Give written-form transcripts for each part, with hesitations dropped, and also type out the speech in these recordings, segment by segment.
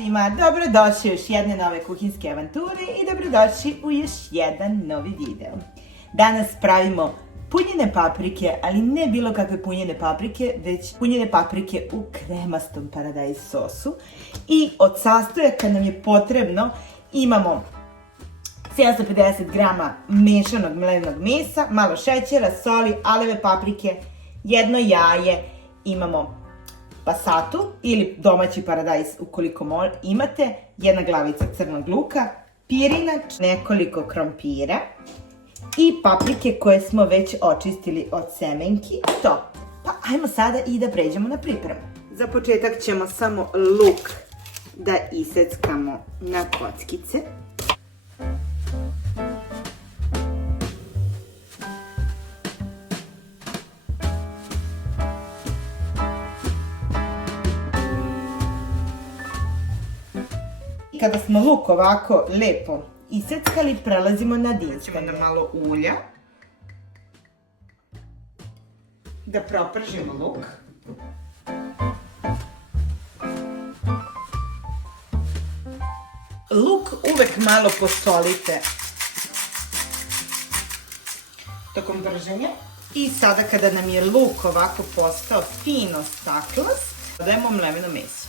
svima, dobrodošli u još jedne nove kuhinske avanture i dobrodošli u još jedan novi video. Danas pravimo punjene paprike, ali ne bilo kakve punjene paprike, već punjene paprike u kremastom paradajz sosu. I od sastojaka nam je potrebno, imamo 750 grama mešanog mlevenog mesa, malo šećera, soli, aleve paprike, jedno jaje, imamo pasatu ili domaći paradajz ukoliko imate, jedna glavica crnog luka, pirinač, nekoliko krompira i paprike koje smo već očistili od semenki. To. Pa ajmo sada i da pređemo na pripremu. Za početak ćemo samo luk da iseckamo na kockice. Kada smo luk ovako lepo iseckali, prelazimo na dinskanje. Ćemo da malo ulja, da propržimo luk. Luk uvek malo posolite tokom prženja. I sada kada nam je luk ovako postao fino staklas, dodajemo mleveno meso.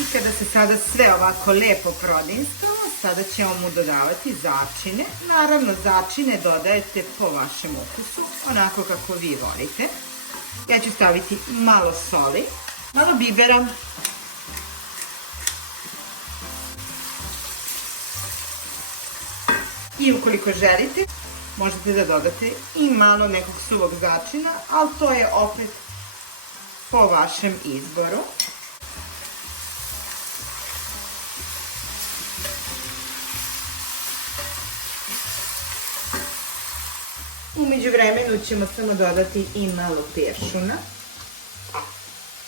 I kada se sada sve ovako lepo prodinstalo, sada ćemo mu dodavati začine. Naravno, začine dodajete po vašem ukusu, onako kako vi volite. Ja ću staviti malo soli, malo bibera, i ukoliko želite, možete da dodate i malo nekog suvog začina, ali to je opet po vašem izboru. U međuvremenu ćemo samo dodati i malo peršuna,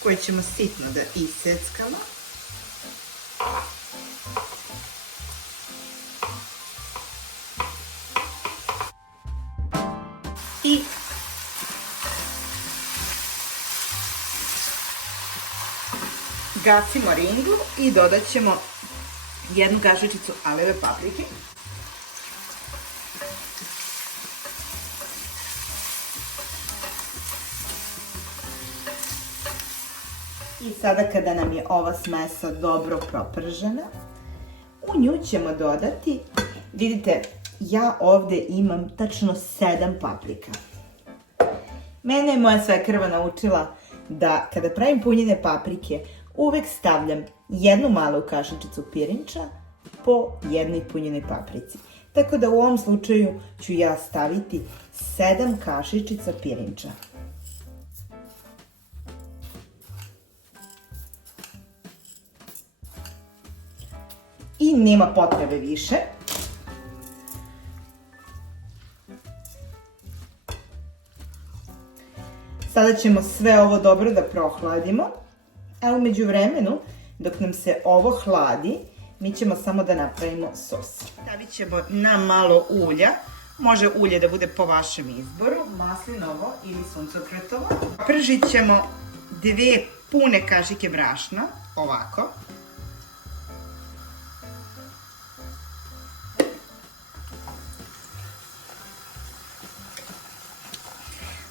koje ćemo sitno da iseckamo. I gasimo ringu i dodat ćemo jednu kašičicu aleve paprike. I sada kada nam je ova smesa dobro propržena, u nju ćemo dodati, vidite, ja ovde imam tačno 7 paprika. Mene je moja svekrva naučila da kada pravim punjene paprike, uvek stavljam jednu malu kašičicu pirinča po jednoj punjenoj paprici. Tako da u ovom slučaju ću ja staviti 7 kašičica pirinča. I nema potrebe više. Sada ćemo sve ovo dobro da prohladimo, a u međuvremenu, dok nam se ovo hladi, mi ćemo samo da napravimo sos. Stavit ćemo na malo ulja, može ulje da bude po vašem izboru, maslinovo ili suncokretovo. Pržit ćemo 2 pune kašike brašna, ovako.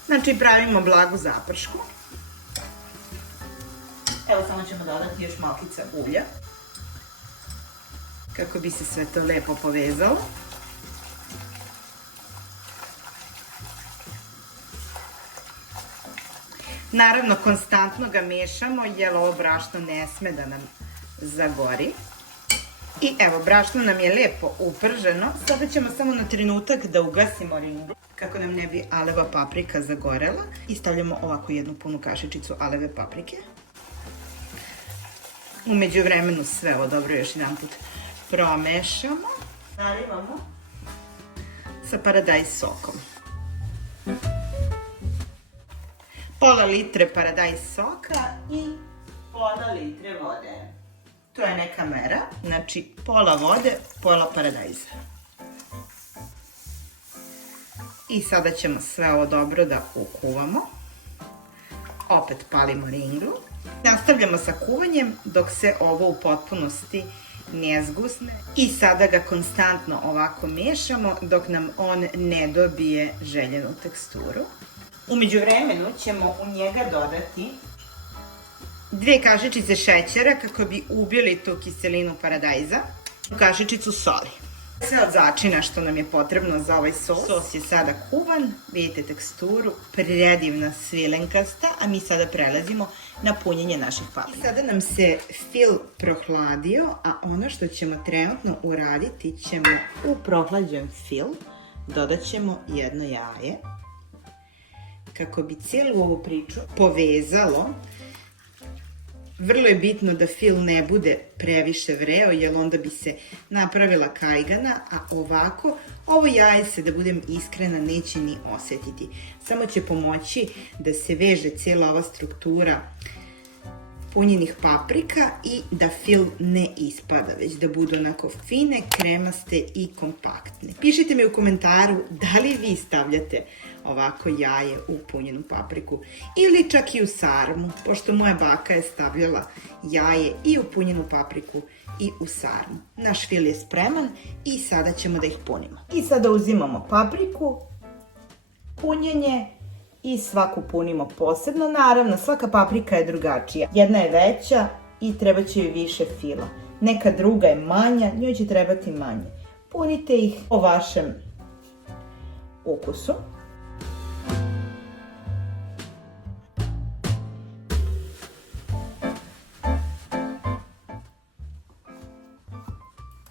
Znači pravimo blagu zapršku. Evo samo ćemo dodati još malkica ulja, kako bi se sve to lepo povezalo. Naravno, konstantno ga mešamo jer ovo brašno ne sme da nam zagori. I evo, brašno nam je lepo uprženo. Sada ćemo samo na trenutak da ugasimo ringu, kako nam ne bi aleva paprika zagorela. I stavljamo ovako jednu punu kašičicu aleve paprike. U međuvremenu sve ovo dobro još jedan put promešamo. Nalivamo sa paradajz sokom. Pola litre paradajz soka i pola litre vode. To je neka mera, znači pola vode, pola paradajza. I sada ćemo sve ovo dobro da ukuvamo. Opet palimo ringlu. Nastavljamo sa kuvanjem dok se ovo u potpunosti ne zgusne. I sada ga konstantno ovako miješamo dok nam on ne dobije željenu teksturu. U međuvremenu ćemo u njega dodati 2 kašičice šećera kako bi ubili tu kiselinu paradajza, kašičicu soli. Sve od začina što nam je potrebno za ovaj sos. Sos je sada kuvan, vidite teksturu, predivna svilenkasta, a mi sada prelazimo na punjenje naših paprika. I sada nam se fil prohladio, a ono što ćemo trenutno uraditi ćemo u prohlađen fil dodat ćemo jedno jaje kako bi cijelu ovu priču povezalo. Vrlo je bitno da fil ne bude previše vreo, jer onda bi se napravila kajgana, a ovako, ovo jaje se, da budem iskrena, neće ni osjetiti. Samo će pomoći da se veže cijela ova struktura punjenih paprika i da fil ne ispada, već da budu onako fine, kremaste i kompaktne. Pišite mi u komentaru da li vi stavljate ovako jaje u punjenu papriku ili čak i u sarmu, pošto moja baka je stavljala jaje i u punjenu papriku i u sarmu. Naš fil je spreman i sada ćemo da ih punimo. I sada uzimamo papriku, punjenje i svaku punimo posebno. Naravno, svaka paprika je drugačija. Jedna je veća i treba će joj više fila. Neka druga je manja, njoj će trebati manje. Punite ih po vašem ukusu.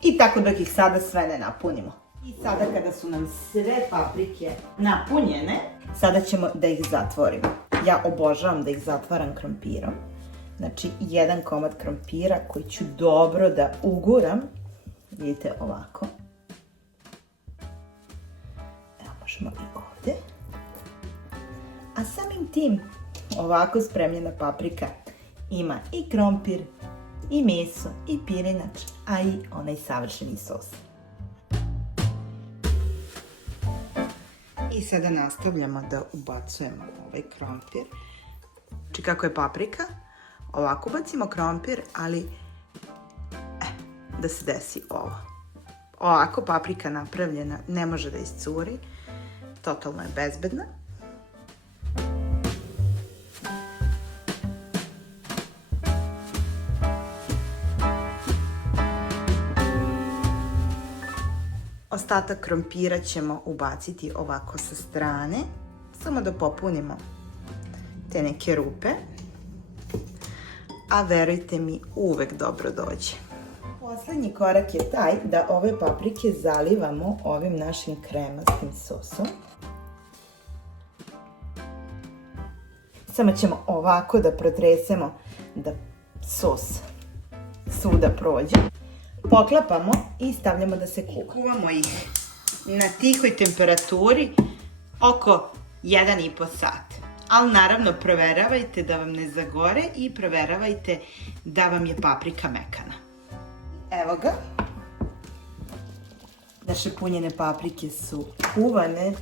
I tako dok ih sada sve ne napunimo. I sada kada su nam sve paprike napunjene, sada ćemo da ih zatvorimo. Ja obožavam da ih zatvaram krompirom. Znači, jedan komad krompira koji ću dobro da uguram. Vidite ovako. Evo, možemo i ovdje. A samim tim, ovako spremljena paprika ima i krompir, i meso, i pirinač, a i onaj savršeni sos. I sada nastavljamo da ubacujemo ovaj krompir. Znači kako je paprika, ovako ubacimo krompir, ali da se desi ovo. Ovako paprika napravljena ne može da iscuri, totalno je bezbedna. Ostatak krompira ćemo ubaciti ovako sa strane, samo da popunimo te neke rupe, a verujte mi, uvek dobro dođe. Poslednji korak je taj da ove paprike zalivamo ovim našim kremastim sosom. Samo ćemo ovako da protresemo da sos svuda prođe. Poklapamo i stavljamo da se kuva. Kuvamo ih na tihoj temperaturi oko 1,5 sat. Ali naravno proveravajte da vam ne zagore i proveravajte da vam je paprika mekana. Evo ga. Naše punjene paprike su kuvane,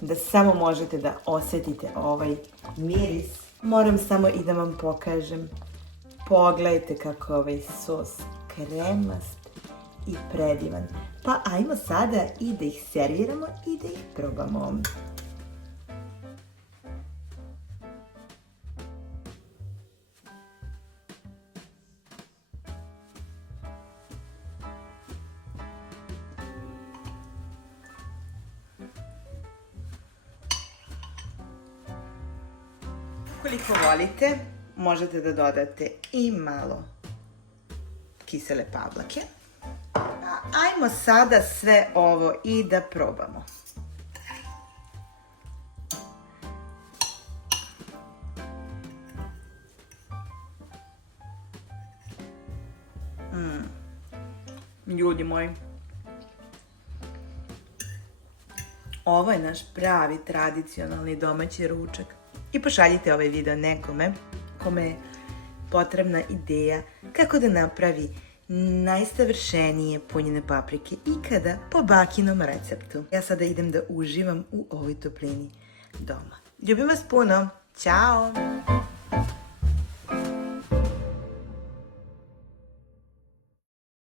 da samo možete da osjetite ovaj miris. Moram samo i da vam pokažem. Pogledajte kako je ovaj sos kremast i predivan. Pa ajmo sada i da ih serviramo i da ih probamo. Ukoliko volite, možete da dodate i malo kisele pavlake. Ajmo sada sve ovo i da probamo. Ljudi moji, ovo je naš pravi tradicionalni domaći ručak. I pošaljite ovaj video nekome kome je potrebna ideja kako da napravi najsavršenije punjene paprike ikada po bakinom receptu. Ja sada idem da uživam u ovoj toplini doma. Ljubim vas puno. Ćao!